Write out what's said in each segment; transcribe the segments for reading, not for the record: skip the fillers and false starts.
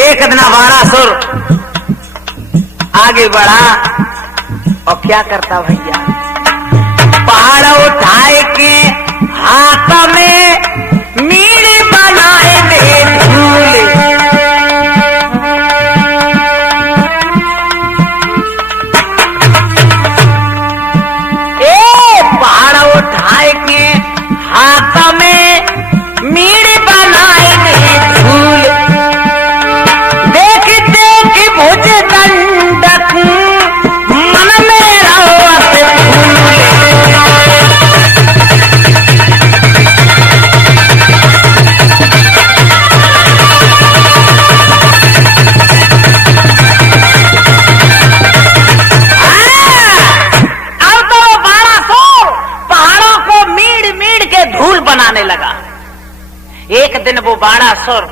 एक दिन बाणासुर आगे बढ़ा और क्या करता भैया, पहाड़ उठाए के हाथ में मीड़ बनाए दे झूले। पहाड़ उठाए के हाथ में मीड़ बनाए दे झूले। देख देख भुज दंडक मन में रवत फूले। अब तो वो बाणासुर पहाड़ों को मीड़ मीड़ के धूल बनाने लगा। एक दिन वो बाणासुर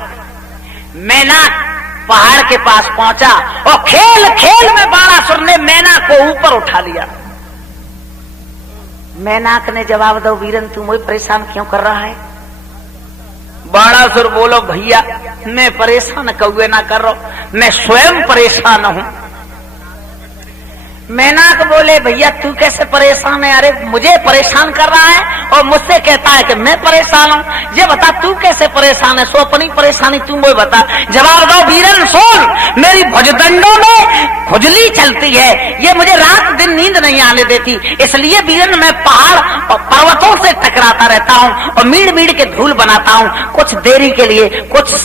मेनाक पहाड़ के पास पहुंचा और खेल खेल में बाणासुर ने मेनाक को ऊपर उठा लिया। मेनाक ने जवाब दो, वीरन तू मुझे परेशान क्यों कर रहा है? बाणासुर बोलो, भैया मैं परेशान कौए ना कर रहा हूं, मैं स्वयं परेशान हूं। मेनाक बोले, भैया तू कैसे परेशान है? अरे मुझे परेशान कर रहा है और मुझसे कहता है कि मैं परेशान हूँ। ये बता तू कैसे परेशान है, सो अपनी परेशानी तू मुझे बता। जवाब दो वीरन सुन, मेरी भुजदंडों में खुजली चलती है, ये मुझे रात दिन नींद नहीं आने देती, इसलिए वीरन मैं पहाड़ और पर्वतों से टकराता रहता हूँ और मीड़ मीड़ के धूल बनाता हूँ। कुछ देरी के लिए, कुछ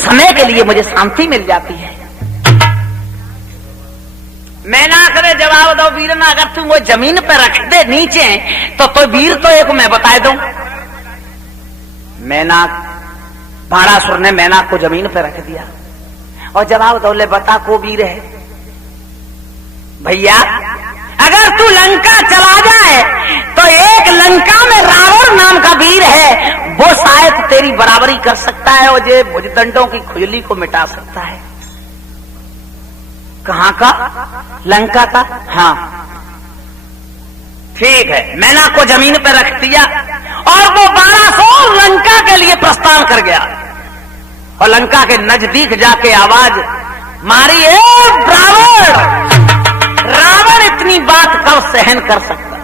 समय के लिए मुझे शांति मिल जाती है। मेनाक ने जवाब दो, वीरना अगर तू वो जमीन पे रख दे नीचे तो वीर तो एक मैं बता दूं। मेनाक बाणासुर ने मेनाक को जमीन पे रख दिया और जवाब दो, ले बता को वीर है? भैया अगर तू लंका चला जाए तो एक लंका में रावण नाम का वीर है, वो शायद तेरी बराबरी कर सकता है और ये भुजदंडों की खुजली को मिटा सकता है। कहां का? लंका का। हाँ ठीक है, मेनाक को जमीन पर रख दिया और वो बाणासुर लंका के लिए प्रस्थान कर गया और लंका के नजदीक जाके आवाज मारी, ए रावण! रावण इतनी बात कब सहन कर सकता?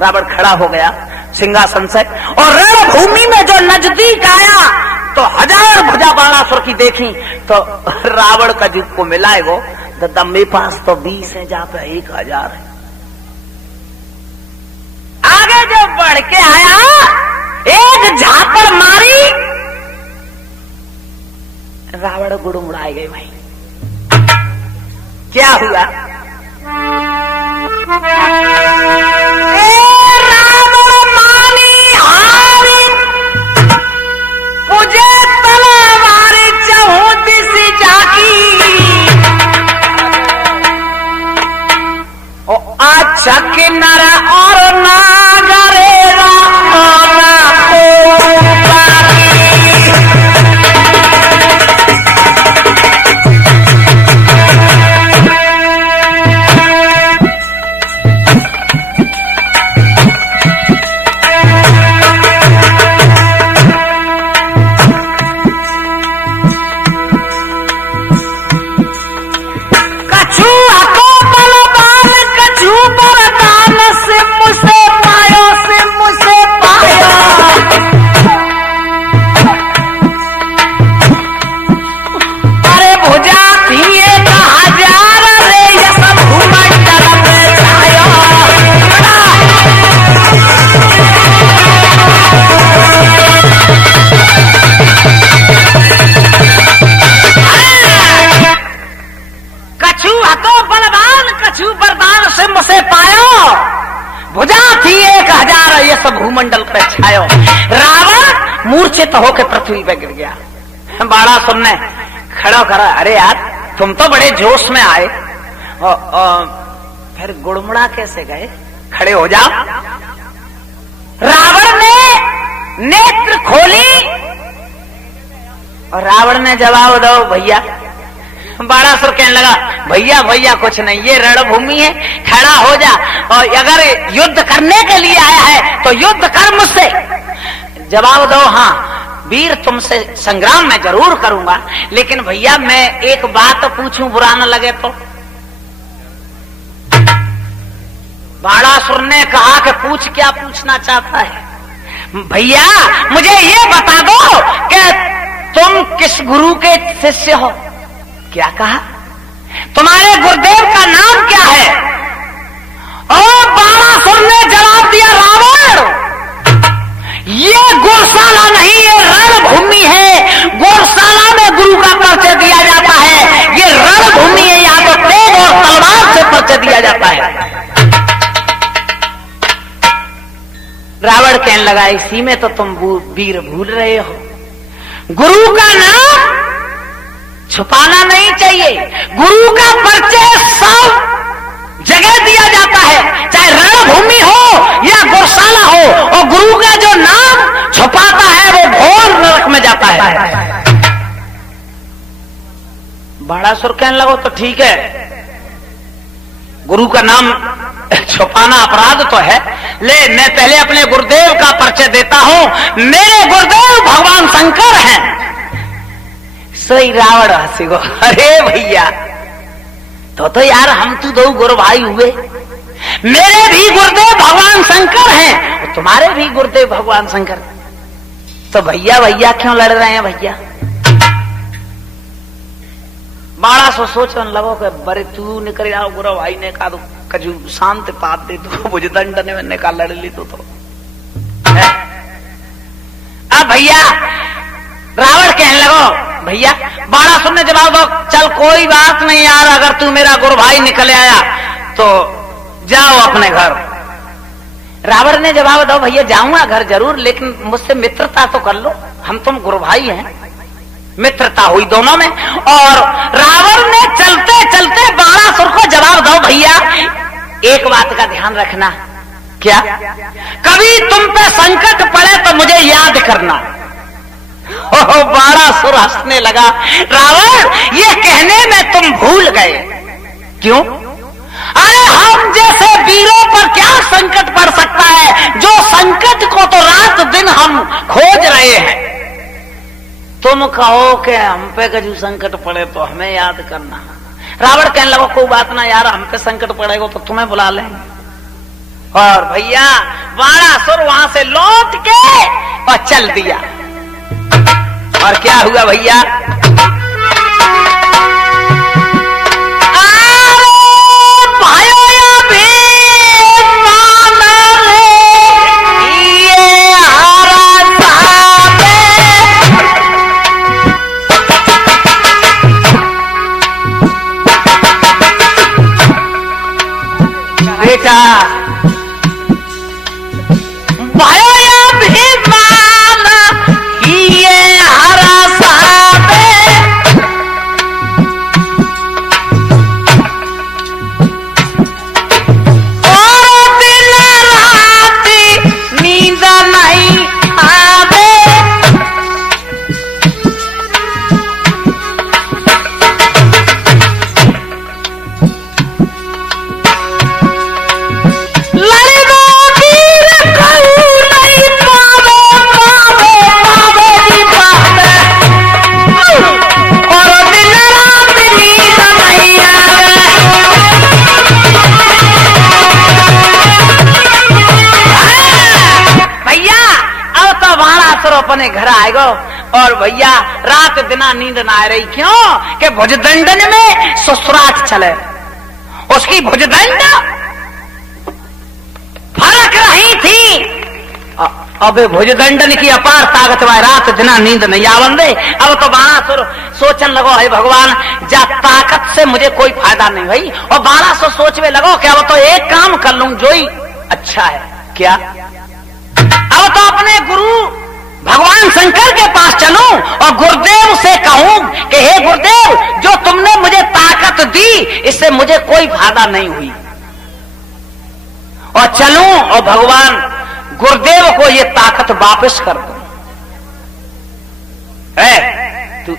रावण खड़ा हो गया सिंहासन से और रणभूमि में जो नजदीक आया तो 1000 भुजा बाणासुर की देखी तो रावण का जिसको मिला है वो मेरे पास तो 20 है, जहां पे 1000 है। आगे जो बढ़ के आया एक झापड़ मारी, रावण गुड़मुड़ाए गए। भाई क्या हुआ? रावण मानी हारी, मुझे तलवारी चहुती सी जागी। अच्छा किन्नरा और नागरेरा आना भूमंडल पे छायो। रावण मूर्छित होकर पृथ्वी पे गिर गया। बाणासुर ने खड़ा करा, अरे यार तुम तो बड़े जोश में आए फिर गुड़मुड़ा कैसे गए? खड़े हो जाओ। रावण ने नेत्र खोली और रावण ने जवाब दो, भैया। बाणासुर कहने लगा, भैया भैया कुछ नहीं, ये रणभूमि है, खड़ा हो जा और अगर युद्ध करने के लिए आया है तो युद्ध कर मुझसे। जवाब दो, हाँ वीर तुमसे संग्राम मैं जरूर करूंगा, लेकिन भैया मैं एक बात पूछूं, बुरा न लगे तो? बाणासुर ने कहा कि पूछ, क्या पूछना चाहता है? भैया मुझे ये बता दो कि तुम किस गुरु के शिष्य हो? क्या कहा? तुम्हारे गुरुदेव का नाम क्या है? और बाणासुर ने जवाब दिया, रावण ये गौशाला नहीं, ये रणभूमि है। गौशाला में गुरु का परिचय दिया जाता है, ये रणभूमि है, यहाँ तो तेज और तलवार से परिचय दिया जाता है। रावण कहने लगा, इसी में तो तुम वीर भूल रहे हो। गुरु का नाम छुपाना नहीं चाहिए। गुरु का परिचय सब जगह दिया जाता है, चाहे रणभूमि हो या गौशाला हो, और गुरु का जो नाम छुपाता है वो घोर नरक में जाता है। बाणासुर कहने लगो, तो ठीक है, गुरु का नाम छुपाना अपराध तो है, ले मैं पहले अपने गुरुदेव का परिचय देता हूं। मेरे गुरुदेव भगवान शंकर हैं। सही रावण हंसी को, अरे भैया तो यार हम तो दो गुरु भाई हुए। मेरे भी गुरुदेव भगवान शंकर हैं और तुम्हारे भी गुरुदेव भगवान शंकर, तो भैया भैया क्यों लड़ रहे हैं भैया? बड़ा सोचने लगो कि बड़े तू निकल जाओ, गुरु भाई ने कहा तो कजू शांत पात दे तो भुजदंड ने मैंने कहा लड़ ली तो अब भैया रावण कहने लगो, भैया बाणासुर ने जवाब दो, चल कोई बात नहीं यार, अगर तू मेरा गुरु भाई निकल आया तो जाओ अपने घर। रावण ने जवाब दो, भैया जाऊंगा घर जरूर, लेकिन मुझसे मित्रता तो कर लो, हम तुम गुरु भाई हैं। मित्रता हुई दोनों में, और रावण ने चलते चलते बाणासुर को जवाब दो, भैया एक बात का ध्यान रखना। क्या? कभी तुम पे संकट पड़े तो मुझे याद करना। बाणासुर हंसने लगा, रावण ये कहने में तुम भूल गए। क्यों? अरे हम जैसे वीरों पर क्या संकट पड़ सकता है, जो संकट को तो रात दिन हम खोज रहे हैं। तुम कहो कि हम पे कजू संकट पड़े तो हमें याद करना। रावण कहने लगा, कोई बात ना यार, हम पे संकट पड़ेगा तो तुम्हें बुला लेंगे। और भैया बाणासुर वहां से लौट के और चल दिया। और क्या हुआ भैया? बेटा अपने घर आएगा। और भैया रात दिना नींद ना आ रही, क्यों? कि भुजदंडन में ससुराट चले, उसकी भुजदंड फरक रही थी। अब भुजदंडन की अपार ताकत वाली रात दिना नींद नहीं आवन दे। अब तो बाणासुर सोचने लगो, है भगवान जा ताकत से मुझे कोई फायदा नहीं भाई। और बाणासुर सोचने लगो कि अब तो एक काम कर लूं जो ही अच्छा है। क्या? अब तो अपने गुरु भगवान शंकर के पास चलूं और गुरुदेव से कहूं कि हे गुरुदेव, जो तुमने मुझे ताकत दी इससे मुझे कोई फायदा नहीं हुई। और चलूं और भगवान गुरुदेव को ये ताकत वापस कर दो। तू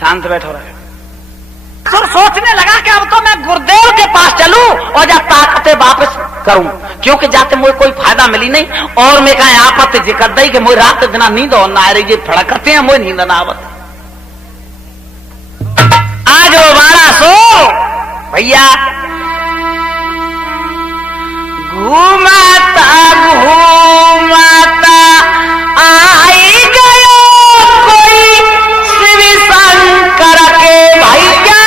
शांत बैठो रहे। सोचने लगा कि अब तो मैं गुरुदेव के पास चलूं और जब ताकतें वापस करूं, क्योंकि जाते मुझे कोई फायदा मिली नहीं। और मैं कहा आपत जिक्र दई कि मुझे रात दिना नींद और ना आ रही, फड़कते हैं मुझे नींद ना आवत। आज वो 1200 भैया घूमाता घूमाता आई गयो कोई शिव शंकर के भैया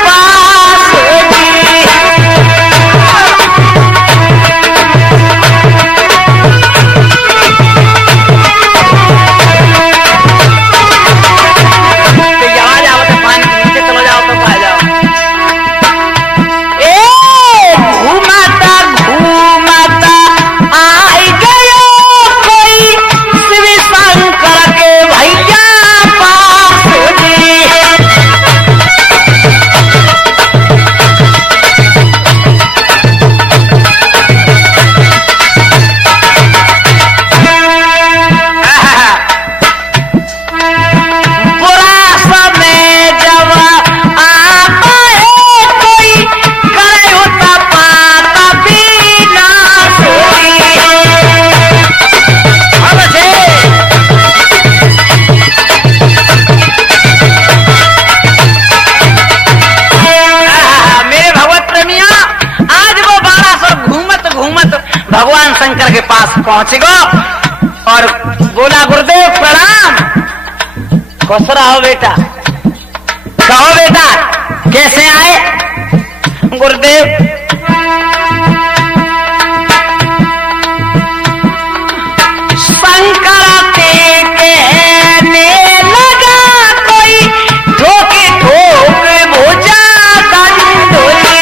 पास जी। भगवान शंकर के पास पहुंच गो और बोला गुरुदेव प्रणाम। खुश रहो बेटा, कहो बेटा कैसे आए? गुरुदेव शंकर के कहने लगा कोई ठोके ठोक भुजा दंडोली।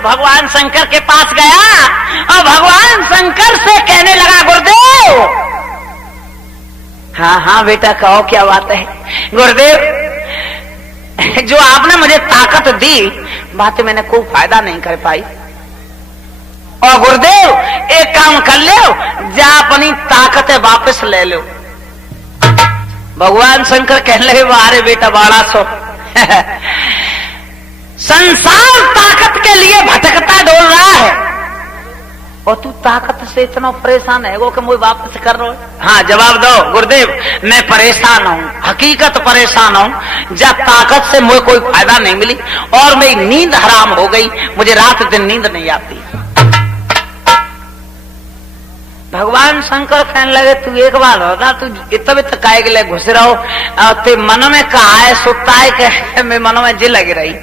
भगवान शंकर के पास गया और भगवान शंकर से कहने लगा गुरुदेव। हाँ हाँ बेटा कहो क्या बात है? गुरुदेव जो आपने मुझे ताकत दी बात मैंने कोई फायदा नहीं कर पाई। और गुरुदेव एक काम कर लो, जा अपनी ताकत वापस ले लो। भगवान शंकर कहने लगे अरे बेटा 1200 संसार ताकत के लिए भटकता डोल रहा है और तू ताकत से इतना परेशान है वो कि मुझे वापस कर रहा है। हाँ जवाब दो गुरुदेव, मैं परेशान हूँ, हकीकत परेशान हूँ। जब ताकत से मुझे कोई फायदा नहीं मिली और मेरी नींद हराम हो गई, मुझे रात दिन नींद नहीं आती। भगवान शंकर कहने लगे तू एक बार होता तू इतना काय के लिए घुस रहो ते मन में कहा है सुता है कि मैं मन में जी लगी रही।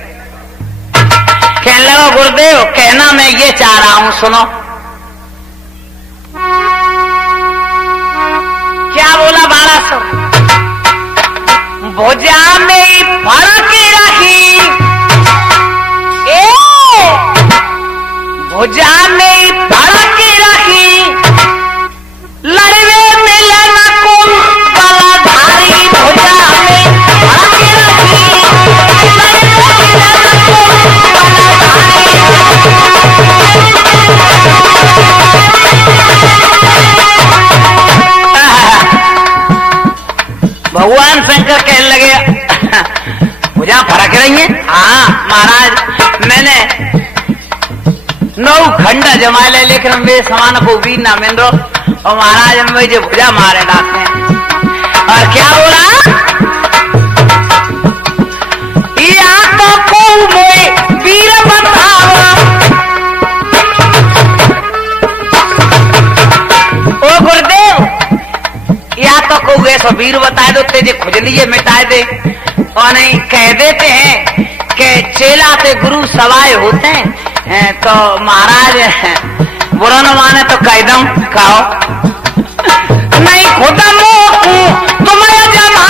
कहने लगा गुरुदेव कहना मैं ये चाह रहा हूं, सुनो। क्या बोला 1200? भुजा में फर्क रखी भुजा में फर्क रखी लड़वे मिलन को बलाधारी। भुजा में फर्क रखी भगवान शंकर कहने लगे भुजा फरक रही है? हाँ महाराज मैंने 9 खंड जमा ले लेकिन वे समान को भी ना मिल रहा और महाराज हम मुझे भुजा मारे डालते हैं। और क्या बोला? या तो को मोए वीर बतावा ओ गुरुदेव, या तो को ऐसा वीर बता दो तेजे खुजलिए मिटा दे और नहीं कह देते हैं के चेला ते गुरु सवाए होते हैं, तो महाराज बुरा न माने तो कैदम खाओ। नहीं खुदा मोकू तुम्हें जमा,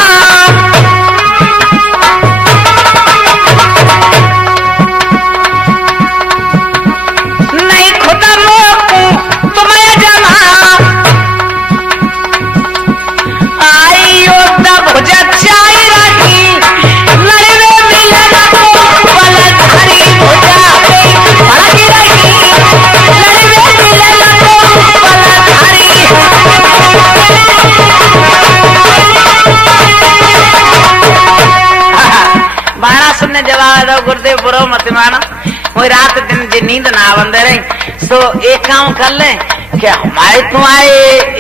नहीं खुदा मोकू तुम्हें जमा, आई तब चाय रखी लड़वे मिलन को बलधारी भुजा भागी रही, लड़वे मिलन को बलधारी। बाणा सुनने जवाब दो गुरुदेव बुरो मत मानो, वही रात दिन जे नींद ना बंदे रही, सो एक काम कर ले कि हमारे तुम्हारे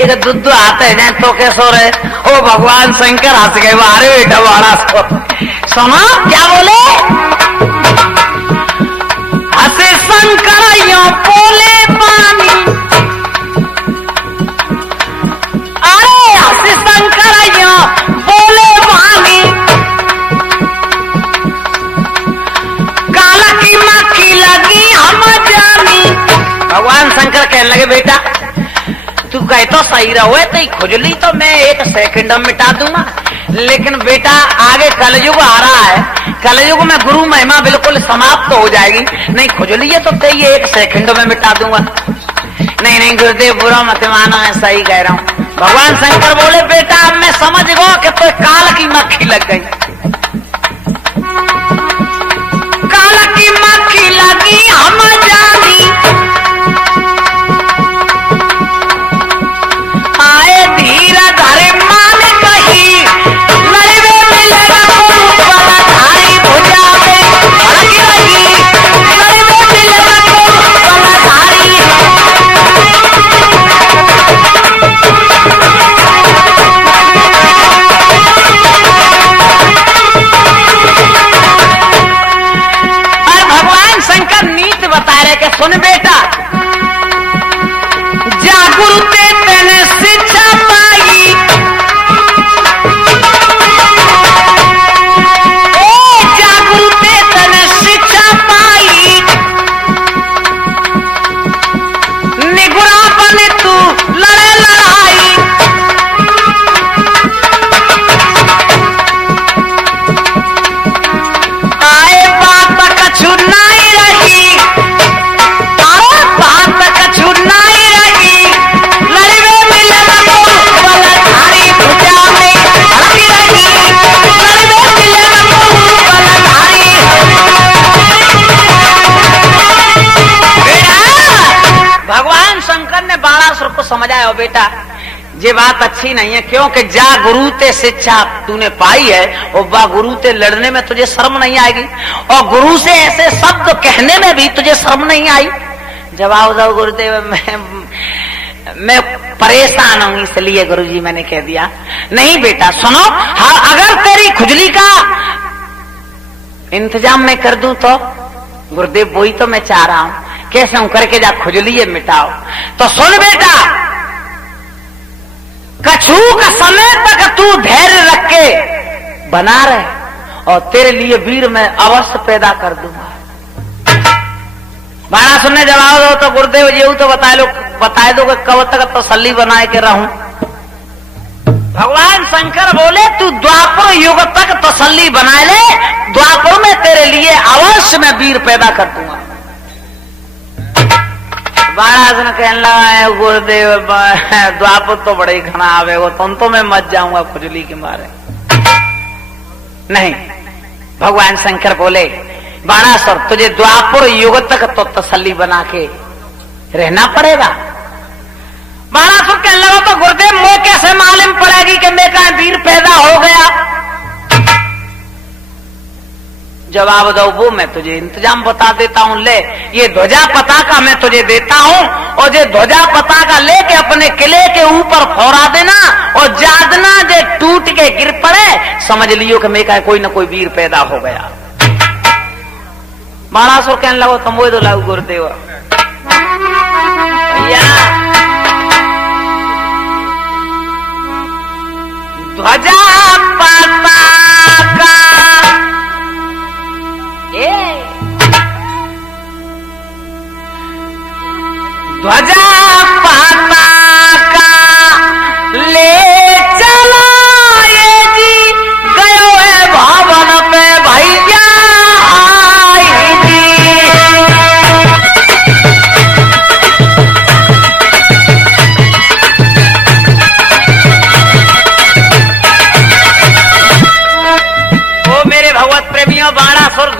एक दुद्ध आते हैं तो के सो रहे। ओ भगवान शंकर हंस गए, अरे बेटा बाणा सुनो क्या बोले, हंसे शंकर यो बोले पानी, अरे हंसे शंकर यो बोले पानी, काला की मक्खी लगी हम जानी। भगवान शंकर कहने लगे बेटा तू कहे तो सही रहो, तो खुजली तो मैं 1 सेकंड में मिटा दूंगा, लेकिन बेटा आगे कलयुग आ रहा है, कलयुग में गुरु महिमा बिल्कुल समाप्त हो जाएगी, नहीं खुजली है तो ये 1 सेकंड में मिटा दूंगा। नहीं नहीं गुरुदेव बुरा मत मानो, मैं सही कह रहा हूँ। भगवान शंकर बोले बेटा अब मैं समझ गया कि तो काल की मक्खी लग गई, काल की मक्खी लगी हम जानी, आए धीरा धरे मान कही, लड़वे मिलन को बलधारी भुजा में भागी रही, लड़वे मिलन को बलधारी। और भगवान शंकर नीति बता रहे कि सुन बेटा जागुरु ते तेने शिक्षा पाई, ओ जागुरु ते तेने शिक्षा पाई, निगुरा बने तू लड़े लड़ाई, आए बात कछु नहीं रही, आए बात कछु नहीं रही, लड़वे मिलन को बलधारी भुजा में भागी रही, लड़वे मिलन को बलधारी। भगवान शंकर ने बाणासुर को समझाया बेटा ये बात अच्छी नहीं है, क्योंकि जा गुरु ते शिक्षा तूने पाई है और बा गुरु ते लड़ने में तुझे शर्म नहीं आएगी, और गुरु से ऐसे शब्द कहने में भी तुझे शर्म नहीं आई। जवाब दो गुरुदेव मैं परेशान हूं इसलिए गुरुजी मैंने कह दिया। नहीं बेटा सुनो, हाँ अगर तेरी खुजली का इंतजाम मैं कर दूं तो गुरुदेव वही तो मैं चाह रहा हूं, कैसे हूं करके जा खुजली है मिटाओ। तो सुन बेटा कछु का समय तक तू धैर्य रख के बना रहे, और तेरे लिए वीर मैं अवश्य पैदा कर दूंगा। बाणा सुनने जवाब दो तो गुरुदेव जी तो बताए दो कि कब तक तसल्ली बनाए के रहूं। भगवान शंकर बोले तू द्वापर युग तक तसल्ली बनाए ले, द्वापर में तेरे लिए अवश्य मैं वीर पैदा कर दूंगा। बाणा कहने लगा गुरुदेव द्वापर तो बड़े घना आवे वो, तुम तो मैं मत जाऊंगा खुजली के मारे। नहीं, भगवान शंकर बोले बाणासुर तुझे द्वापर युग तक तो तसल्ली बना के रहना पड़ेगा। बाणासुर कहने लगा तो गुरुदेव मुझे कैसे मालूम पड़ेगी कि मेरा वीर पैदा हो गया। जवाब दो वो मैं तुझे इंतजाम बता देता हूं, ले ये ध्वजा पताका मैं तुझे देता हूं, और ये ध्वजा पताका लेके अपने किले के ऊपर फौरा देना, और जादना जे टूट के गिर पड़े समझ लियो कि मेरा कोई ना कोई वीर पैदा हो गया। बाणासुर कहने लगो तुम वो तो लाओ गुरुदेव भैया ध्वजा पताका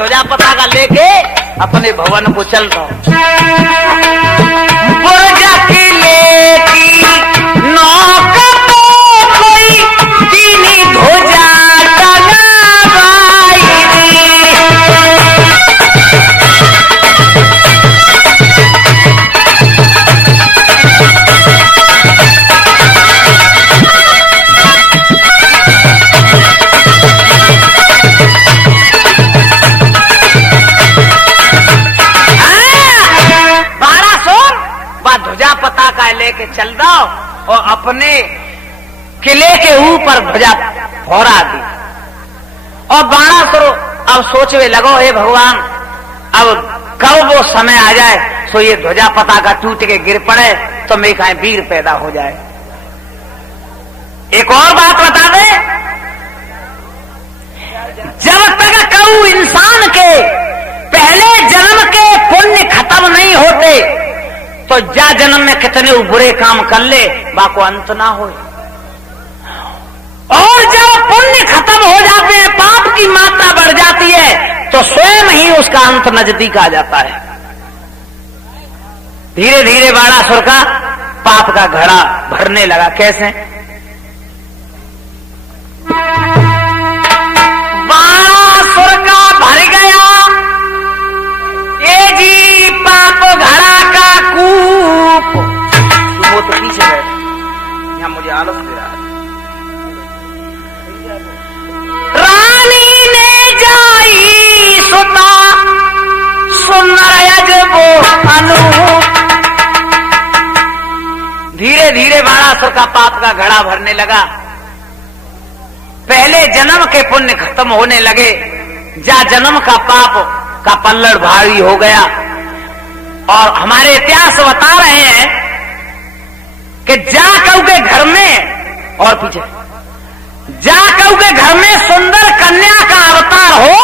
ध्वजा पताका लेके अपने भवन को चल दो। बुर्ज किले की नौक पे कोई तीनी ध्वजा टंगाई। ध्वजा पताका लेके चल दो और अपने किले के ऊपर ध्वजा फहरा दी। और बाणासुर अब सोचने लगो, हे भगवान, अब कब वो समय आ जाए सो ये ध्वजा पताका टूट के गिर पड़े तो मैं कहीं वीर पैदा हो जाए। एक और बात बता दे, जब तक कऊ इंसान के पहले जन्म के पुण्य खत्म नहीं होते तो जा जन्म में कितने बुरे काम कर ले बाको अंत ना हो। और जब पुण्य खत्म हो जाते हैं, पाप की मात्रा बढ़ जाती है तो स्वयं ही उसका अंत नजदीक आ जाता है। धीरे धीरे बाणासुर का पाप का घड़ा भरने लगा। कैसे? बाणासुर का भर गया ये जी पाप घड़ा का कूप। वो तो पीछे बैठ, यहाँ मुझे आलस दे रहा है। रानी ने जाई सुता सुंदर अजबो अनूप। धीरे धीरे बाणासुर का पाप का घड़ा भरने लगा। पहले जन्म के पुण्य खत्म होने लगे, जा जन्म का पाप का पल्लड़ भारी हो गया। और हमारे इतिहास बता रहे हैं कि जा कऊ के घर में, और पीछे, जा कऊ के घर में सुंदर कन्या का अवतार हो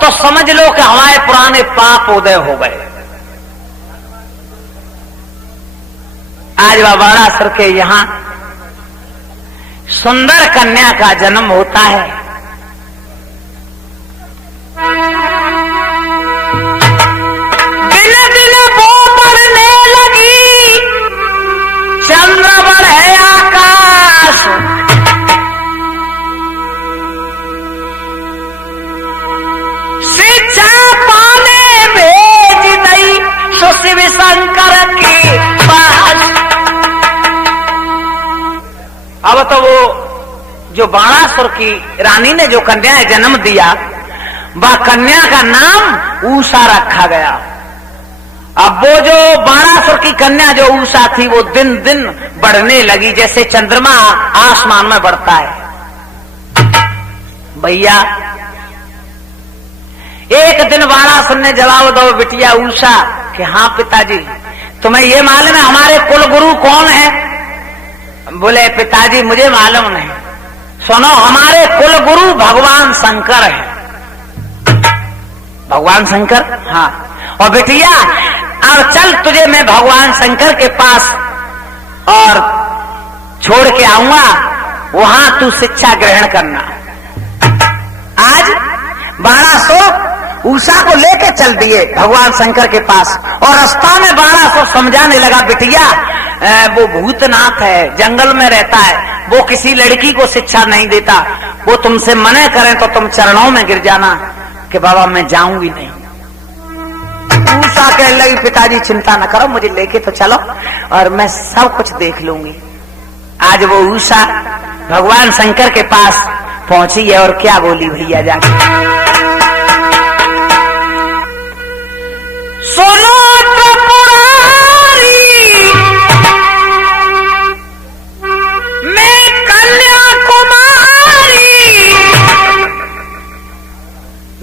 तो समझ लो कि हमारे पुराने पाप उदय हो गए। आज बाणासुर के यहां सुंदर कन्या का जन्म होता है। दिन दिन वो बढ़ने लगी, चंद्र बढ़े आकाश। शिक्षा पाने भेज दई सो शिव शंकर के पास। अब तो वो जो बाणासुर की रानी ने जो कन्या जन्म दिया, वह कन्या का नाम उषा रखा गया। अब वो जो बाणासुर की कन्या जो उषा थी वो दिन दिन बढ़ने लगी, जैसे चंद्रमा आसमान में बढ़ता है। भैया एक दिन बाणासुर ने जवाब दो बिटिया उषा कि हाँ पिताजी, तुम्हें ये मालूम है हमारे कुल गुरु कौन है? बोले पिताजी मुझे मालूम नहीं। सुनो, हमारे कुल गुरु भगवान शंकर है। भगवान शंकर? हाँ। और बेटिया अब चल, तुझे मैं भगवान शंकर के पास और छोड़ के आऊंगा, वहां तू शिक्षा ग्रहण करना। आज बाणासुर उषा को लेके चल दिए भगवान शंकर के पास, और रास्ता में बाणासुर समझाने लगा, बिटिया वो भूतनाथ है, जंगल में रहता है, वो किसी लड़की को शिक्षा नहीं देता, वो तुमसे मना करें तो तुम चरणों में गिर जाना कि बाबा मैं जाऊंगी नहीं। उषा कहने लगी पिताजी चिंता न करो, मुझे लेके तो चलो और मैं सब कुछ देख लूंगी। आज वो उषा भगवान शंकर के पास पहुंची है और क्या बोली भैया जाके, सुनो त्रिपुरारी, मैं कन्याकुमारी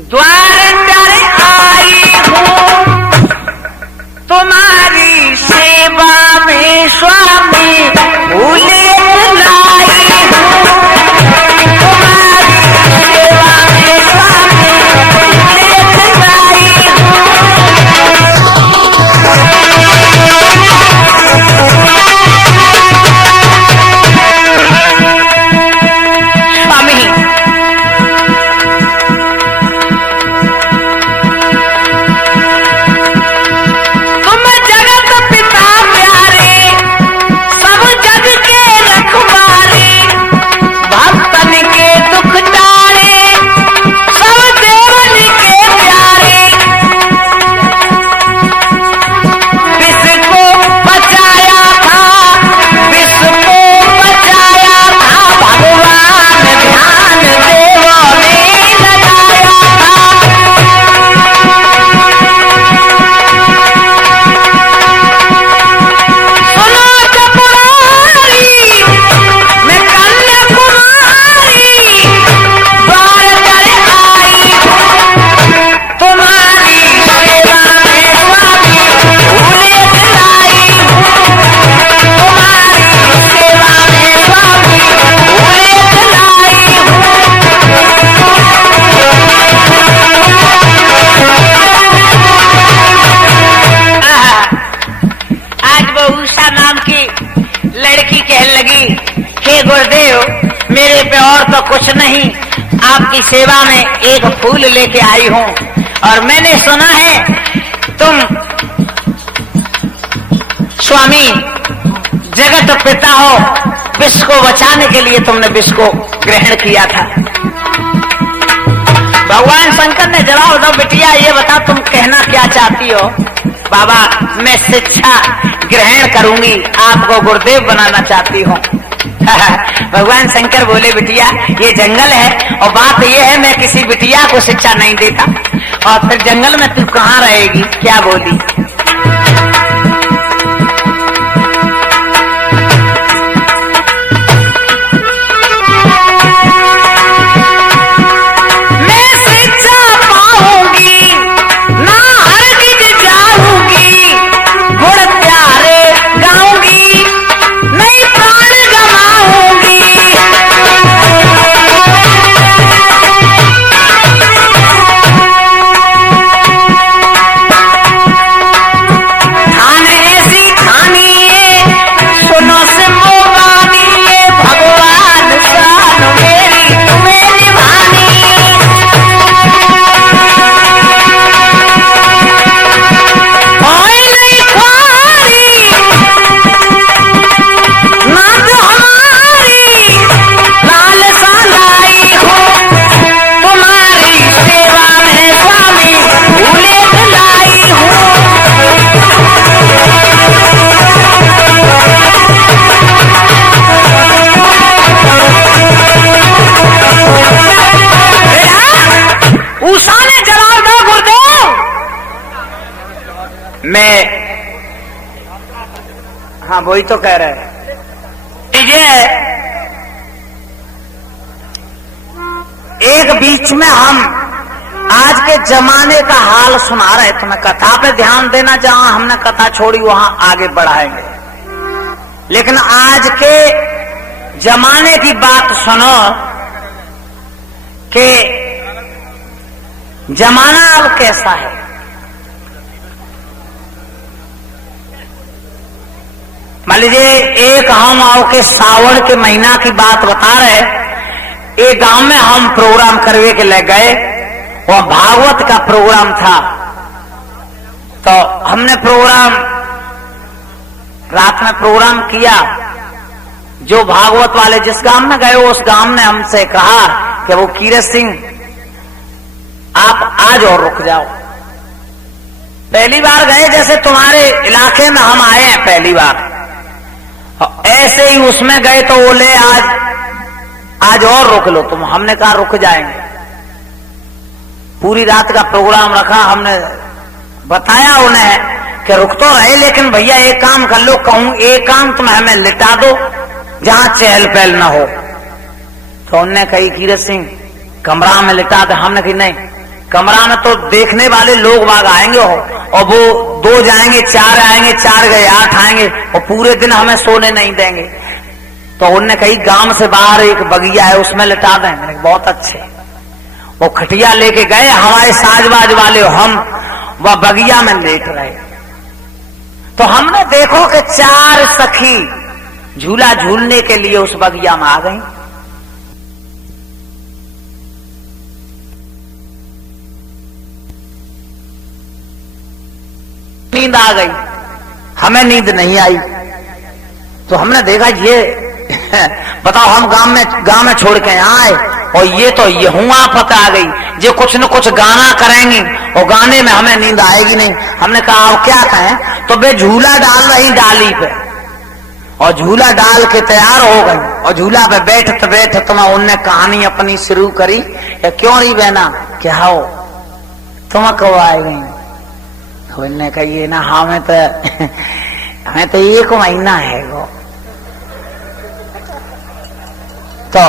द्वार पर आई हूँ, तुम्हारी सेवा में स्वामी भूले लाई हूँ, तुम्हारी सेवा में स्वामी हे गुरुदेव, मेरे पे और तो कुछ नहीं, आपकी सेवा में एक फूल लेके आई हूँ। और मैंने सुना है तुम स्वामी जगत पिता हो, विश्व को बचाने के लिए तुमने विश्व को ग्रहण किया था। भगवान शंकर ने जवाब दो, बिटिया ये बता तुम कहना क्या चाहती हो। बाबा मैं शिक्षा ग्रहण करूंगी, आपको गुरुदेव बनाना चाहती हूँ। भगवान शंकर बोले बिटिया ये जंगल है और बात ये है मैं किसी बिटिया को शिक्षा नहीं देता, और फिर जंगल में तू कहाँ रहेगी। क्या बोली, मैं हाँ वही तो कह रहे हैं। एक बीच में हम आज के जमाने का हाल सुना रहे, तुम्हें कथा पे ध्यान देना, जहां हमने कथा छोड़ी वहां आगे बढ़ाएंगे। लेकिन आज के जमाने की बात सुनो कि जमाना अब कैसा है। मान लीजिए एक हम आओ के सावन के महीना की बात बता रहे, एक गांव में हम प्रोग्राम करवे के ले गए, वह भागवत का प्रोग्राम था। तो हमने प्रोग्राम रात में प्रोग्राम किया। जो भागवत वाले जिस गांव में गए उस गांव ने हमसे कहा कि वो कीरत सिंह आप आज और रुक जाओ। पहली बार गए, जैसे तुम्हारे इलाके में हम आए हैं पहली बार, ऐसे ही उसमें गए तो बोले आज और रुक लो तुम। हमने कहा रुक जाएंगे। पूरी रात का प्रोग्राम रखा, हमने बताया उन्हें कि रुक तो रहे, लेकिन भैया एक काम कर लो, कहूं एक काम तुम हमें लिटा दो जहां चहल पहल ना हो। तो उनने कही कीरत सिंह कमरा में लिटा दे। हमने कही नहीं, कमरा में तो देखने वाले लोग बाग आएंगे और वो 2 जाएंगे, 4 आएंगे, 4 गए 8 आएंगे और पूरे दिन हमें सोने नहीं देंगे। तो उनने कही गांव से बाहर एक बगिया है उसमें लिटा दें। मैंने बहुत अच्छे। वो खटिया लेके गए, हमारे साजबाज वाले हम वह बगिया में लेट रहे। तो हमने देखो कि 4 सखी झूला झूलने के लिए उस बगिया में आ गई। नींद आ गई, हमें नींद नहीं आई। तो हमने देखा ये बताओ हम गांव में छोड़ के आए और ये तो ये हुआ पता आ गई, ये कुछ न कुछ गाना करेंगी और गाने में हमें नींद आएगी नहीं। हमने कहा अब क्या कहें, तो वे झूला डाल रही डाली पे और झूला डाल के तैयार हो गई और झूला पे बैठते बैठते मैं उनने कहानी अपनी शुरू करी। क्यों रही बहना, क्या हो तुम कब आए गई। उनने कही ना हमें तो 1 महीना है वो। तो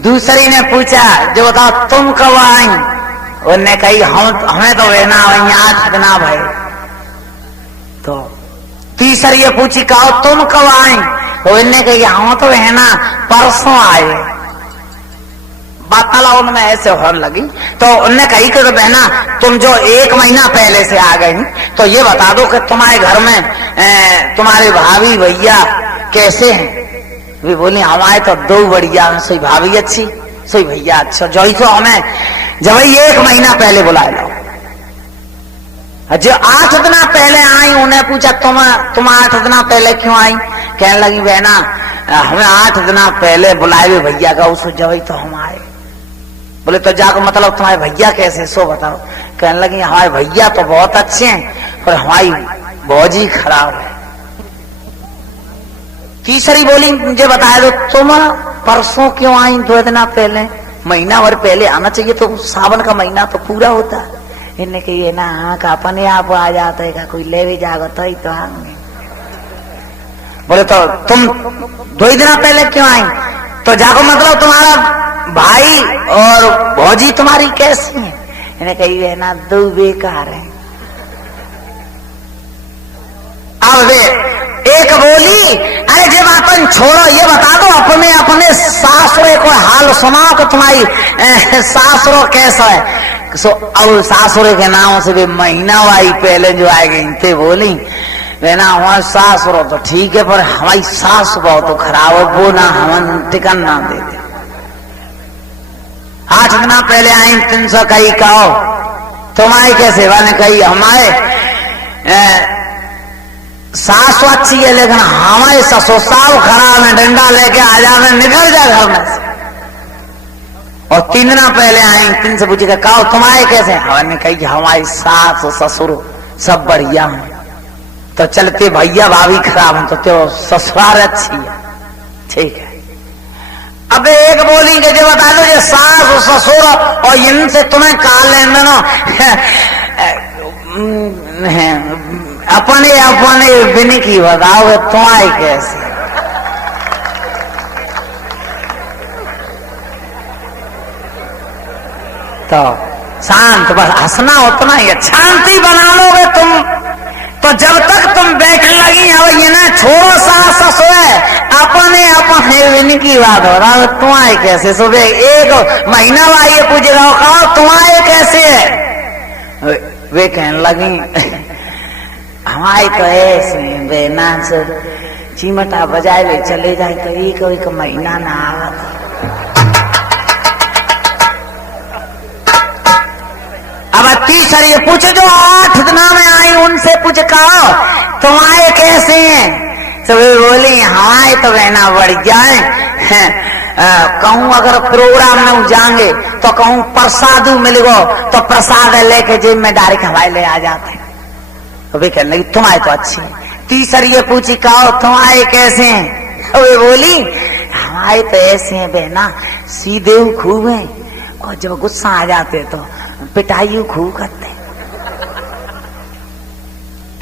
दूसरी ने पूछा जो बताओ तुम कब आई। उनने कही हमें तो रहना यहाँ थकना भाई। तो तीसरी ये पूछी कहो तुम कब आई। उनने कही हम तो रहना परसों आए। बाताला उनमें ऐसे होने लगी। तो उनने कही कि तो बहना तुम जो 1 महीना पहले से आ गई, तो ये बता दो कि तुम्हारे घर में तुम्हारे भाभी भैया कैसे हैं। वे बोली हमारे तो दो बढ़िया, सोई भाभी अच्छी, सोई भैया अच्छा, जो ही तो हमें जब 1 महीना पहले बुलाए लो। जो 8 दिन पहले आई उन्हें पूछा तुम 8 दिन पहले क्यों आई? कहने लगी बहना हमें 8 दिन पहले बुलाए हुए भैया का, उसको जब ही तो हम आए। बोले तो जाकर मतलब तुम्हारे भैया कैसे, सो बताओ। कहने लगी हमारे भैया तो बहुत अच्छे हैं पर हमारी भौजी खराब है। तीसरी बोली मुझे बताया दो तुम परसों क्यों आई 2 दिन पहले? महीना भर पहले आना चाहिए, तो सावन का महीना तो पूरा होता। इन्हें कहिए ना हाँ का अपने आप आ जाता है, कोई ले भी जाएगा तो आएंगे। बोले तो तुम 2 दिन पहले क्यों आई? तो जाको मतलब तुम्हारा भाई और भौजी तुम्हारी कैसी है? इन्हें कहिए ना 2 बेकार है। अब वे एक बोली अरे जब अपन छोड़ो ये बता दो अपने सासुरे को हाल सुनाओ कि तुम्हारी सासुरो कैसा है। सो अब सासुरे के नाम से वे महीना वाई पहले जो आए गई थे बोली ना हमारे सासुरो तो ठीक है पर हमारी सास बहुत तो खराब है, वो ना हम टिकन ना दे दे। 8 दिन पहले आई 300 कही कहो तुम्हारी कैसे? मैंने कही हमारे सास अच्छी है लेकिन हमारे ससुर साहब खराब है, डंडा लेके आ जाए निकल जाए घर में से। और 3 दिन पहले आई 3 से पूछेगा कहो तुम्हारे कैसे? हमने कही हमारी सास और ससुर सब बढ़िया है। तो चलते भैया भाभी खराब है तो ससुराल अच्छी है, ठीक है। अब एक बोली के जो बता दो ये सास और ससुर और इनसे तुम्हें का लेना अपने बिन की बताओ तुम्हारी कैसे? तो शांत बस हंसना उतना ही शांति बना लोगे तुम तो जब तक तुम बैठने लगी अब ये ना छोड़ो सास ससुर अपने बिन की बात हो रहा है तुम्हारे कैसे? सुबह 1 महीना वाइए पूछेगा कहो तुम्हारे कैसे है? वे कहने लगी हमारी तो ऐसे बेना से चिमटा बजाए वे चले जाए तो 1 महीना ना आवा। अब तीसरी पूछे जो 8 दिन में आई उनसे पूछ कहो तुम्हारे कैसे हैं? तो वे बोली हमारे तो बहना बढ़िया है। कहूँ अगर प्रोग्राम में जाएंगे तो कहूँ प्रसाद मिलेगो तो प्रसाद लेके जेब में डायरेक्ट हवाई ले आ जाते हैं। तो वे कहने लगी तुम्हारे तो अच्छी है। तीसरी ये पूछी कहो तुम्हारे कैसे हैं? तो वे बोली हमारे तो ऐसे हैं बहना सीधे खूब है और जब गुस्सा आ जाते तो पिटाई खूब करते।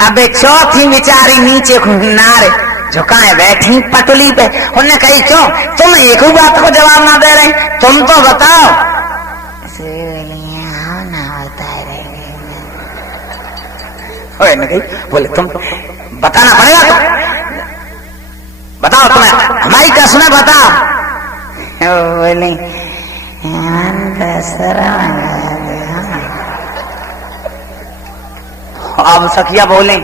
अब चौथी बेचारी नीचे नारे झुकाए बैठी पटुली पे। उन्होंने कही क्यों तुम एक बात को जवाब ना दे रहे, तुम तो बताओ। कही बोले तुम बताना पड़ेगा तो बताओ तुम्हें हमारी कसमें बताओ। बोली अब सखिया बोले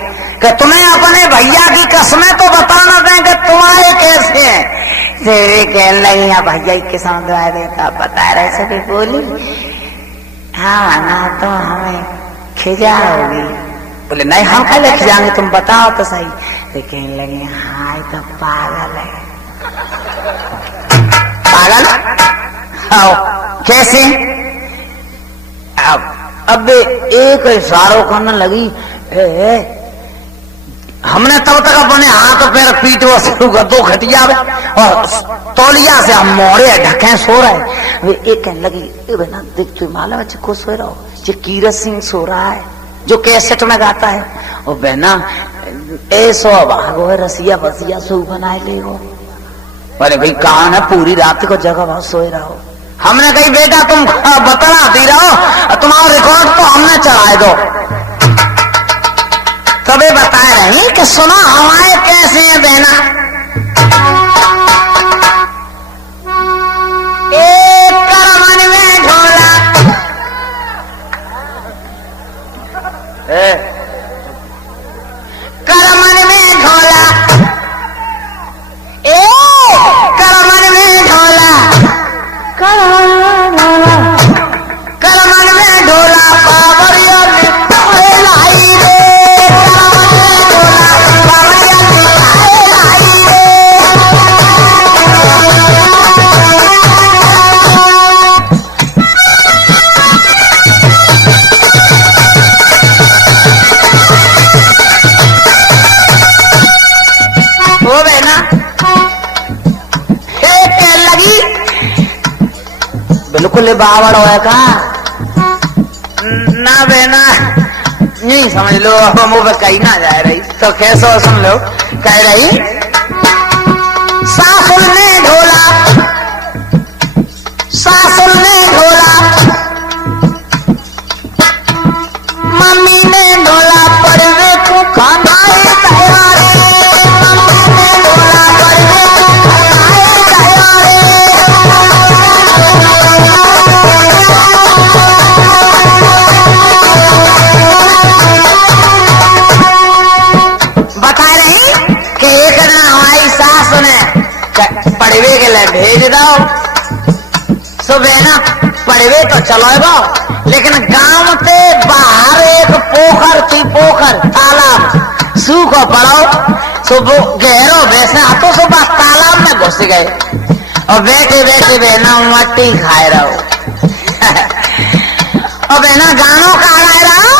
कि तुम्हें अपने भैया की कसमें तो बताना दें कि तुम्हारे कैसे हैं। कहने लगी यहाँ भैया की कसम देता बता रहे सभी। बोली हाँ ना तो हमें खिजा होगी। बोले नहीं हम कल खिजाएंगे तुम बताओ तो सही। तो कहने लगे हाँ तो पागल है। पागल आओ कैसे? अब एक इशारों करने लगी हमने तब तक अपने हाथ पैर पीटो शुरू कर दो खटिया और तौलिया से हम मोड़े ढके सो रहे। वे एक कहने लगी बना देख तू मालूम है को सो रहा हो जो कीरत सिंह सो रहा है जो कैसेट में गाता है। और बहना ऐसो भागो है रसिया बसिया सो बनाए ले हो। अरे भाई कहा ना पूरी रात को जगह बहुत सोए रहो। हमने कही बेटा तुम बतना दी रहो तुम्हारा रिकॉर्ड तो हमने चढ़ाए दो। कभी बताए रही कि सुनो हमारे कैसे हैं बहना। एक करमन में ढोला करमन में ढोला बिल्कुल बावड़ है का ना बेना नहीं समझ लो मुंह पे कहीं ना जा रही तो कैसो सुन लो कह रही सासुर ने ढोला मम्मी ने ढोला पड़वे को खाना तैयारे मम्मी ने ढोला पड़वे को खाना बता रही कि एक दिन हमारी सास ने पड़वे के लिए भेज दो सुबह ना पड़वे तो चलो लेकिन गांव से बाहर एक पोखर थी तालाब सूखो पड़ो सुबह गहरो वैसे हाथों सुबह तालाब में घुस गए और बैठे बैठे बहना मट्टी खाए रहो और बहना गानों का गाए रहो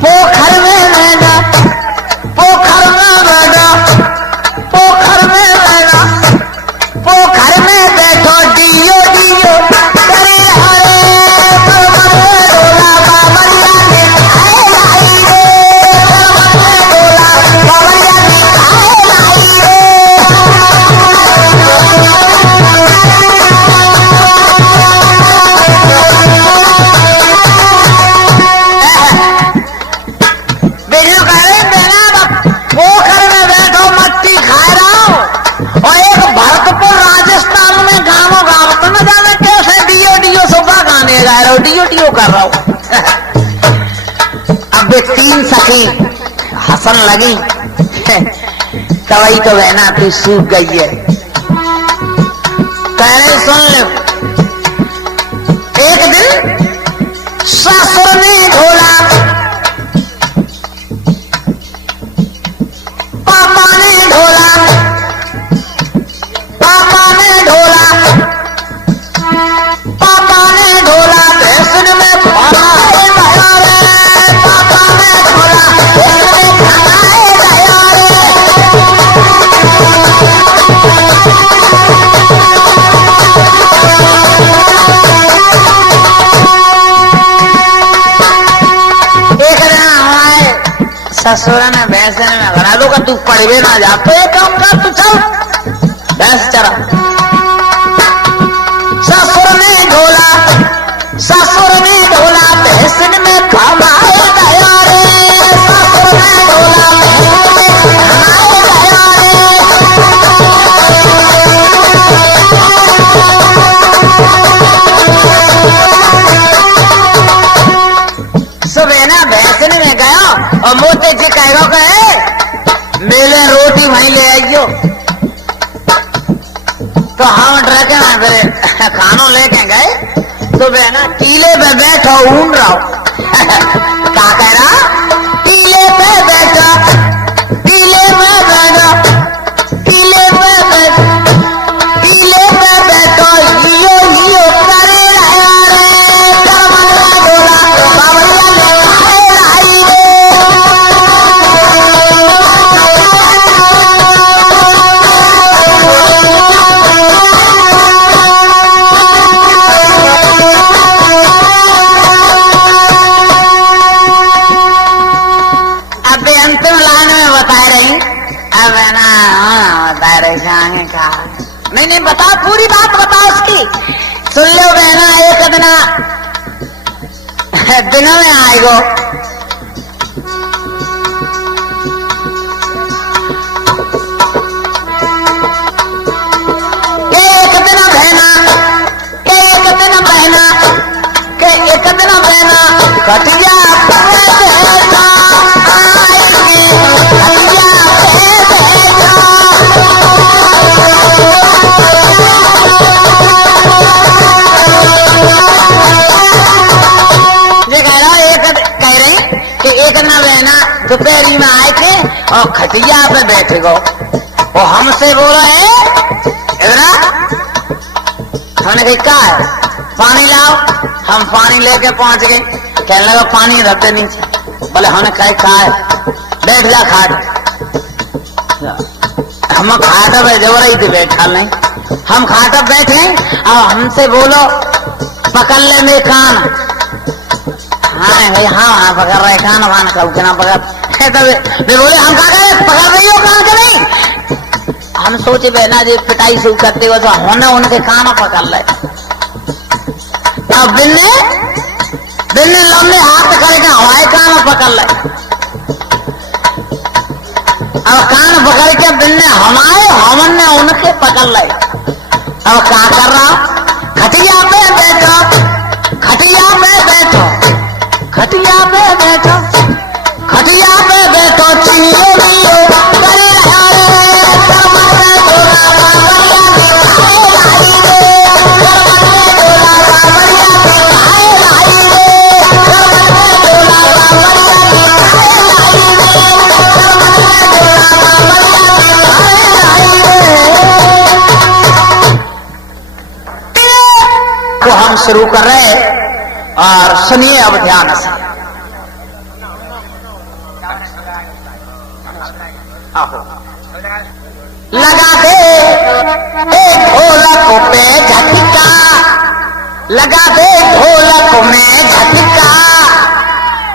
पोखर में रहना पोखर में बैठो दियो दियो करे डियो कर रहा हूं अब 3 सखी हंसन लगी तवई तो बहना तू सूख गई है कह रहे सुन लो एक दिन ससुर ने ढोला पापा ने ढोला भैंसन में खाना है पापा ने ढोला भैंसन में खाना एक दिन हमारे ससुर ने भैंसन में बना दो तू पड़वे ना जा तो एक काम कर तू चल भैंस चरा ससुर ने ढोला भैंसन में खाना गया रे ससुर ने ढोला भैंसन में खाना गया रे सुबह ना भैंसन में गया और मोते जी कहेगा कहे मेले रोटी वहीं ले आइयो तो हम डर के खानों लेके गए तो बहना टीले पे बैठो ऊन रहो क्या कह रहा टीले पे बैठा टीले पे बैठा टीले पे बैठो हियो हियो करे रहा रे करमला ढोला बावड़िया ले आई रे नहीं बता पूरी बात बता उसकी सुन लो बहना एक दिन में आएगो एक दिन बहना कटिया दोपहरी में आए थे और खटिया पे बैठे गो और हमसे बोला है इधरा हमने कही क्या है पानी लाओ हम पानी लेके पहुंच गए कहने लगा पानी रखते नीचे बोले हमने कहा है बैठ जा खाट हम खाट पे जो रही थी बैठा नहीं हम खाट बैठे और हमसे बोलो पकड़ ले मेरे कान। हाँ भाई, हाँ पकड़ रहे कान, वान का उतना पकड़। मैं बोले हम कहा गए पकड़ रही हो कान के नहीं। हम सोचे बहना जी पिटाई से करते हो तो होने उनके कान पकड़ ले। अब बिन्ने लंबे हाथ करके हवाए कान पकड़ ले। अब कान पकड़ के बिन्ने हमारे हमन ने उनके पकड़ ले। अब क्या कर रहा, खटिया पे बैठो, खटिया पे बैठो, खटिया पे बैठो, खटिया पे बैठो, चिड़ियो चिड़ियो कर रहा रे, कमर में डोला बाबरिया दिखाए लाई रे, कमर में डोला बाबरिया दिखाए लाई रे, कमर में डोला बाबरिया दिखाए लाई रे, कमर में डोला बाबरिया दिखाए लाई रे। को हम शुरू कर रहे और सुनिए अब ध्यान से। लगा दे ढोलक पे झटका, लगा दे ढोलक में झटका,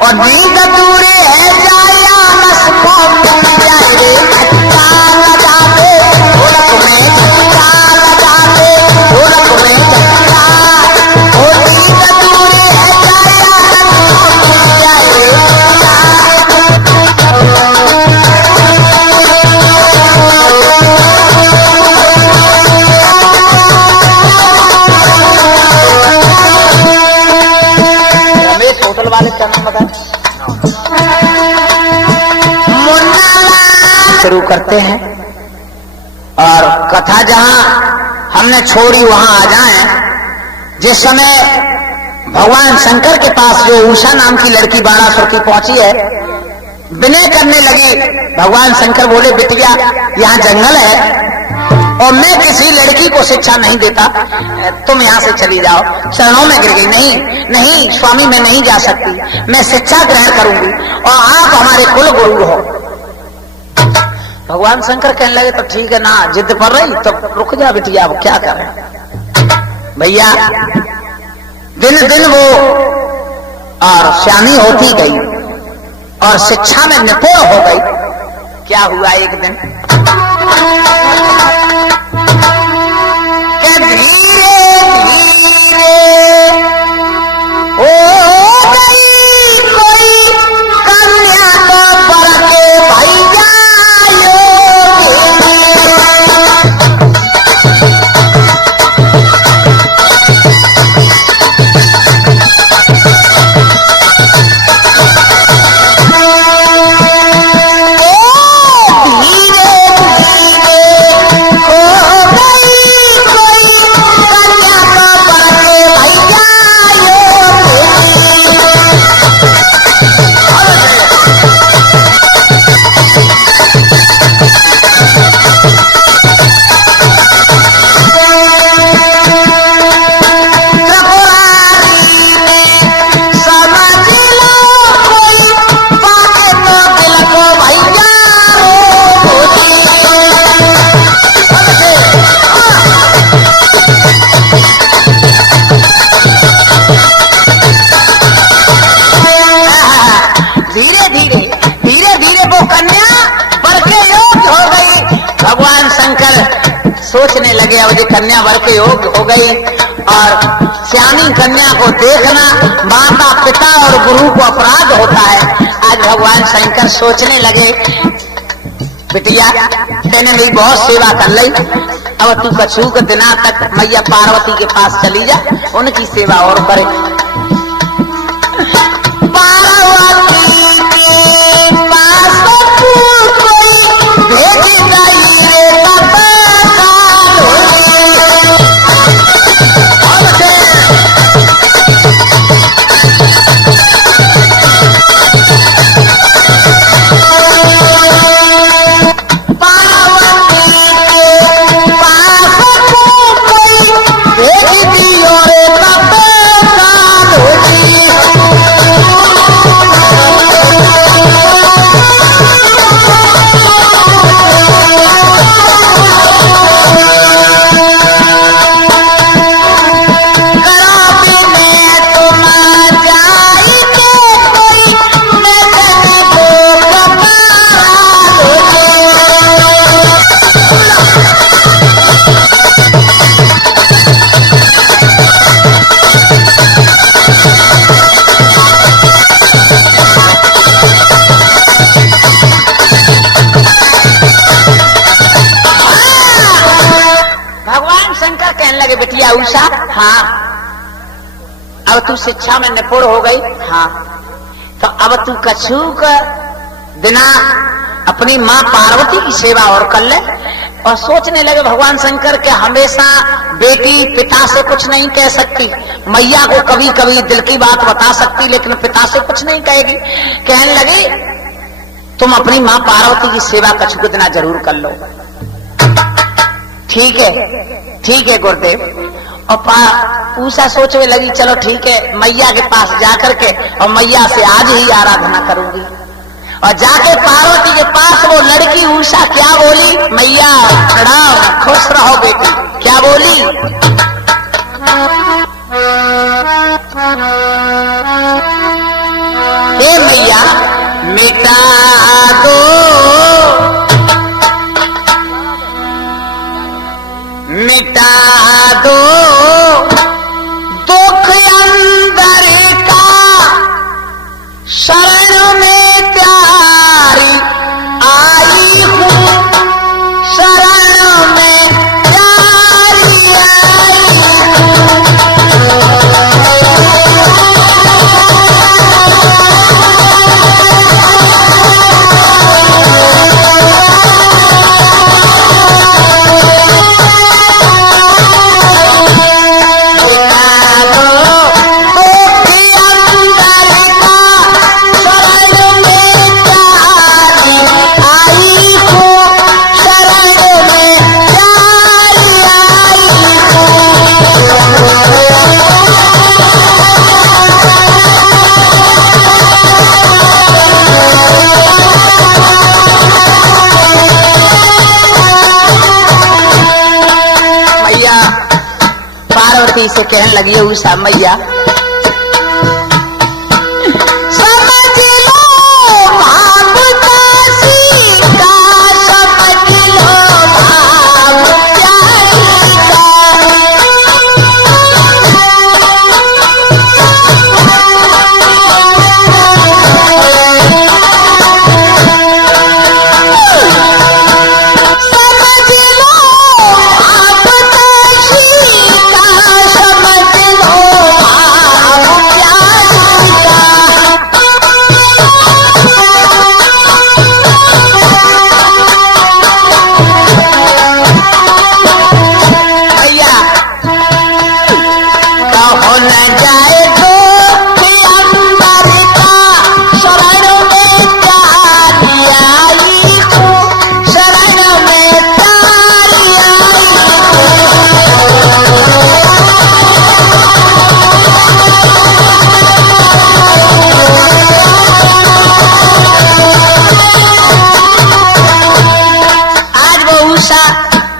और नींद दूरे है जाया नस को मिल जाए रे झटका। लगा दे ढोलक में झटका, लगा दे ढोलक में झटका, और नींद दूरे है जाया नस को मिल जाए रे होटल वाले क्या नाम बता। शुरू करते हैं और कथा जहां हमने छोड़ी वहां आ जाएं। जिस समय भगवान शंकर के पास जो उषा नाम की लड़की बाणासुर की पहुंची है, विनय करने लगी। भगवान शंकर बोले बिटिया यहाँ जंगल है और मैं किसी लड़की को शिक्षा नहीं देता, तुम यहाँ से चली जाओ। चरणों में गिर गई, नहीं नहीं स्वामी मैं नहीं जा सकती, मैं शिक्षा ग्रहण करूंगी और आप हमारे कुल गुरु हो। भगवान शंकर कहने लगे तो ठीक है ना, जिद पड़ रही तो रुक जा बिटिया, अब क्या करें। भैया दिन दिन वो और श्यामी होती गई और शिक्षा में निपुण हो गई। क्या हुआ एक दिन कि धीरे धीरे हो गई कोई कन्या को बर के भैया सोचने लगे अब ये कन्या वर के योग्य हो गई। और श्यामी कन्या को देखना माता पिता और गुरु को अपराध होता है। आज भगवान शंकर सोचने लगे बिटिया तेने मेरी बहुत सेवा कर ली, अब तू कछू के दिना तक मैया पार्वती के पास चली जा, उनकी सेवा और करे। पार्वती के पास कोई भेज गई रे भेज दियो रे कहने लगे बिटिया उषा, हाँ अब तू शिक्षा में निपुण हो गई, हाँ तो अब तू कछुक बिना अपनी माँ पार्वती की सेवा और कर ले। और सोचने लगे भगवान शंकर के हमेशा बेटी पिता से कुछ नहीं कह सकती, मैया को कभी कभी दिल की बात बता सकती लेकिन पिता से कुछ नहीं कहेगी। कहने लगे तुम अपनी माँ पार्वती की सेवा कछुक बिना जरूर कर लो। ठीक है गुरुदेव। और उषा सोचने लगी चलो ठीक है, मैया के पास जाकर के और मैया से आज ही आराधना करूंगी। और जाके पार्वती के पास वो लड़की उषा क्या बोली, मैया प्रणाम, खुश रहो बेटी। क्या बोली, हे मैया मिटा दो दुख अंदर का, शरण में प्यारी आई हूँ, शरण में प्यारी आई पार्वती से कहने लगी उषा मैया समझ लो भाव दासी का, समझ लो भाव प्यारी का।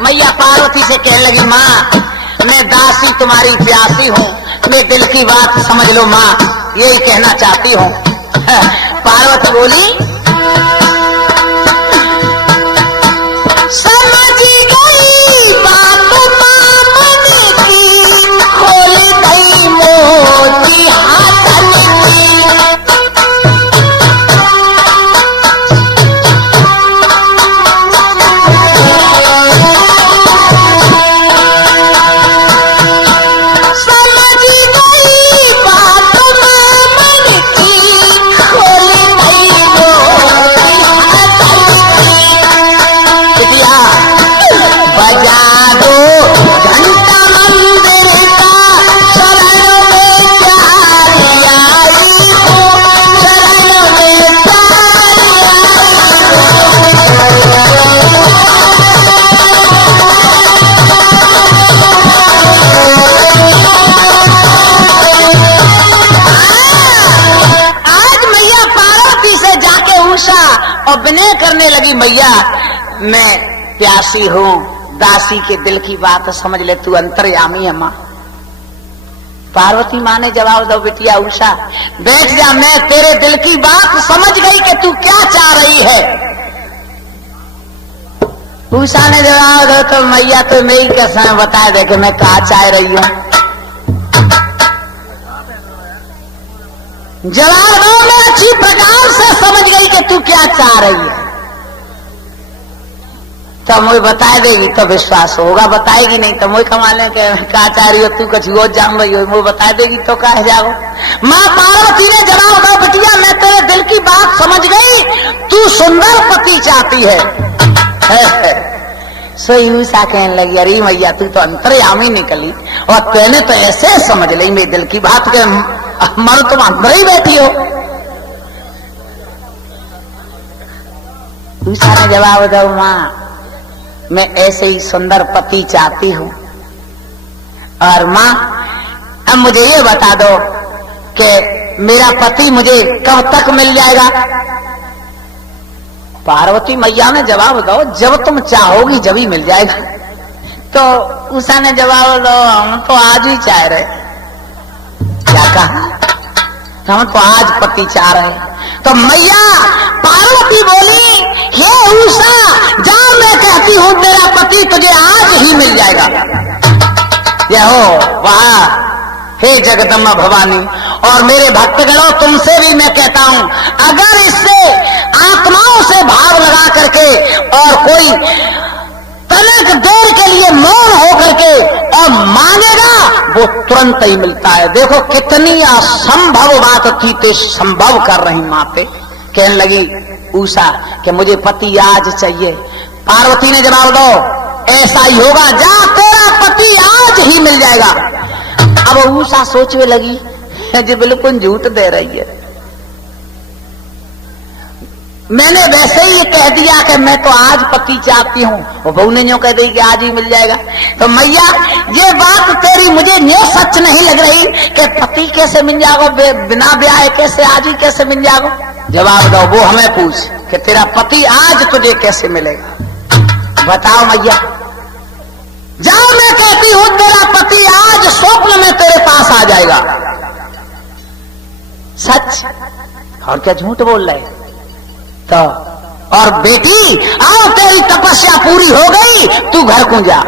मैया पार्वती से कहने लगी माँ मैं दासी तुम्हारी प्यासी हूँ, मैं दिल की बात समझ लो माँ, यही कहना चाहती हूँ। पार्वती बोली समझ गई बात माँ मन की, खोल गई मोती हाथन की। और विनय करने लगी मैया मैं प्यासी हूँ, दासी के दिल की बात समझ ले, तू अंतर्यामी है माँ। पार्वती माँ ने जवाब दो बिटिया उषा बैठ जा, मैं तेरे दिल की बात समझ गई कि तू क्या चाह रही है। उषा ने जवाब दो तो मैया तो मैं ही कैसे बता दे कि मैं क्या चाह रही हूँ। जवाब दो मैं अच्छी प्रकार से समझ गई कि तू क्या चाह रही है। तो मुझे बता देगी तो विश्वास होगा, बताएगी नहीं तो मुझे कमा ले का चाह रही हो तू, कुछ और जान रही हो, मुझे बता देगी तो कह जाओ। माँ पार्वती ने जवाब दो, बिटिया मैं तेरे दिल की बात समझ गई, तू सुंदर पति चाहती है। सो यूसा कहने लगी, अरे मैया तू तो अंतर्यामी निकली और तूने तो ऐसे समझ ली मेरे दिल की बात के मन तुम अंदर ही बैठी हो। यूसा ने जवाब दो, माँ मैं ऐसे ही सुंदर पति चाहती हूं। और मां अब मुझे ये बता दो कि मेरा पति मुझे कब तक मिल जाएगा। पार्वती मैया ने जवाब दो, जब तुम चाहोगी जब ही मिल जाएगा। तो उषा ने जवाब दो, हम तो आज ही चाह रहे। क्या कहा? हम तो आज पति चाह रहे। तो मैया पार्वती बोली, हे उषा जा, मैं कहती हूं तेरा पति तुझे आज ही मिल जाएगा। यह हो वाह, हे जगदम्बा भवानी और मेरे भक्तगणों, तुमसे भी मैं कहता हूं, अगर इससे आत्माओं से भाव लगा करके और कोई तनिक देर के लिए मौन हो करके और मांगेगा, वो तुरंत ही मिलता है। देखो कितनी असंभव बात थी, ते संभव कर रही माते। कहने लगी उषा कि मुझे पति आज चाहिए। पार्वती ने जवाब दो, ऐसा ही होगा, जा तेरा पति आज ही मिल जाएगा। अब उषा सोचने लगी, जी बिल्कुल झूठ दे रही है, मैंने वैसे ही कह दिया कि मैं तो आज पति चाहती हूँ, वो बहू ने यूं कह दी कि आज ही मिल जाएगा। तो मैया ये बात तेरी मुझे न्यू सच नहीं लग रही कि पति कैसे मिल जाओ, बिना ब्याह कैसे आज ही कैसे मिल जाओ। जवाब दो, वो हमें पूछ कि तेरा पति आज तुझे कैसे मिलेगा, बताओ मैया। जाओ मैं कहती हूं तेरा पति आज स्वप्न में तेरे पास आ जाएगा। सच और क्या झूठ बोल रहे। तो और बेटी आओ, तेरी तपस्या पूरी हो गई, तू घर को जा।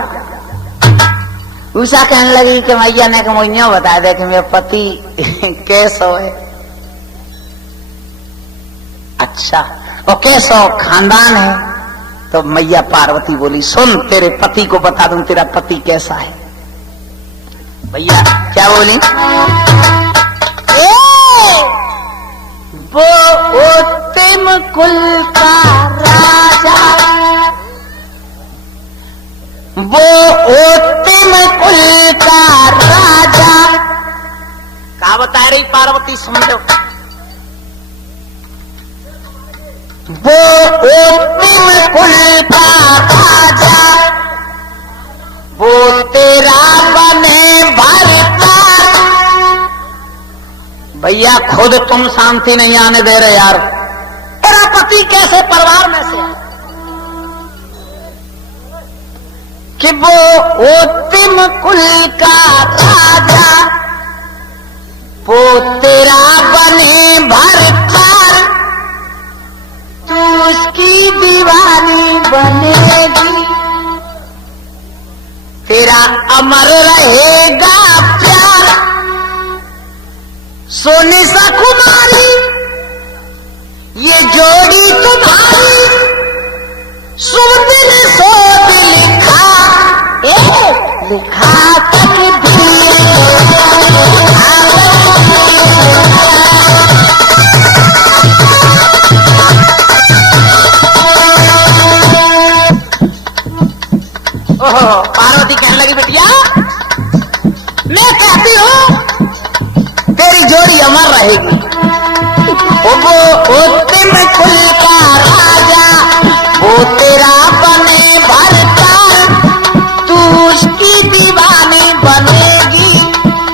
उषा कहने लगी कि मैया ने मुझे बता दे कि मेरा पति कैसो है। अच्छा और कैसो खानदान है। तो मैया पार्वती बोली, सुन तेरे पति को बता दूं तेरा पति कैसा है। भैया क्या बोली? वो उत्तम कुल का राजा, वो उत्तम कुल का राजा। क्या बता रही पार्वती, समझो। वो उत्तम कुल का राजा, वो तेरा बने भरता। भैया खुद तुम शांति नहीं आने दे रहे यार। तेरा पति कैसे परिवार में से कि वो उत्तम कुल का राजा, वो तेरा बने भरकर, तू उसकी दीवानी बनेगी, तेरा अमर रहेगा प्यार। सोनी सा कुमारी ये जोड़ी तुम्हारी, शुभ दिल सोच लिखा, लिखा तक पार्वती कहने लगी, बिटिया मैं कहती हूं तेरी जोड़ी अमर रहेगी। वो उत्तम कुल का राजा, वो तेरा बने भरता, तू उसकी दीवानी बनेगी,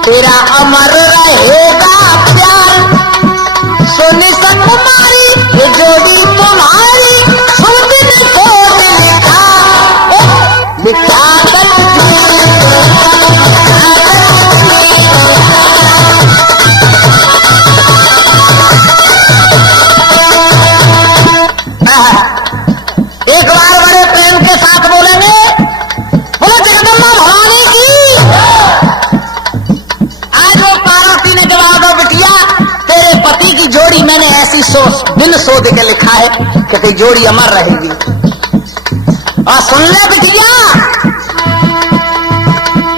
तेरा अमर रहेगा प्यार। सोनी सा कुमारी ये जोड़ी तुम्हारी, शुभ दिन सोच लिखा, लिखा एक बार बड़े प्रेम के साथ बोलेंगे, बोलो जगदम्बा भवानी की। आज वो पार्वती ने जवाब दो, बिटिया तेरे पति की जोड़ी मैंने ऐसी बिन सोच के लिखा है कि तेरी जोड़ी अमर रहेगी। और सुन ले बिटिया,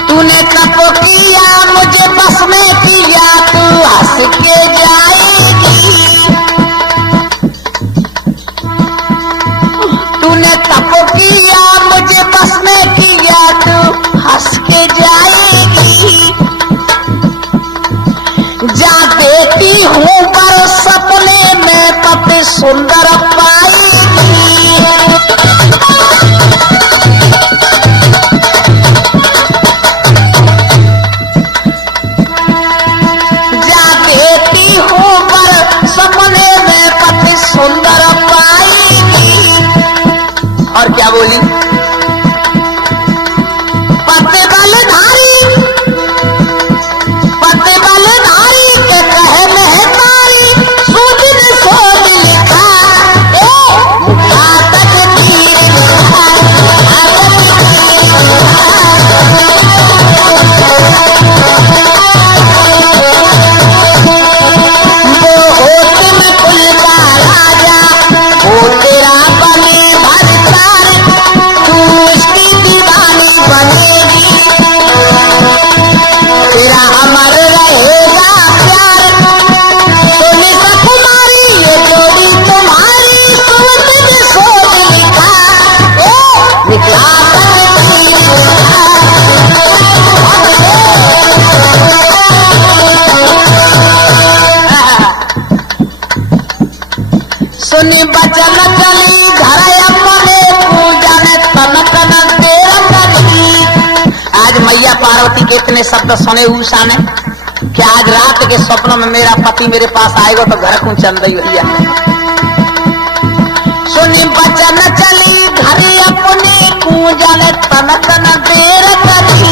तूने तप किया मुझे बस में किया, तू हंस के जाएगी। तूने तप किया मुझे बस में किया, तू हंस के जाएगी। जा देती हूँ पर सपने में पति सुंदर पाएगी। जा देती हूँ पर सपने में पति सुंदर पाएगी। और क्या बोली, पति बलधारी के कहे में तारी, सूदिन सोच लिखा आतक तीर लिखा, वो होत में कुल का राजा, वो तेरा बने भरतार, तू उसकी दीवानी बनेगी। तेरा अमर रहेगा प्यार, सोनी कुमारी ये जोड़ी तुम्हारी, सुवर्ण सोच लिखा निकला तकदीर लिखा। सुनी बचन चली घर अपने, पूजा ने तन तन देर करी। आज मैया पार्वती के इतने शब्द सुने उषा ने कि आज रात के स्वप्नों में मेरा पति मेरे पास आएगा तो घर को चल रही भैया। सुनी बचन चली घर अपने, पूजा ने तन तन देर करी।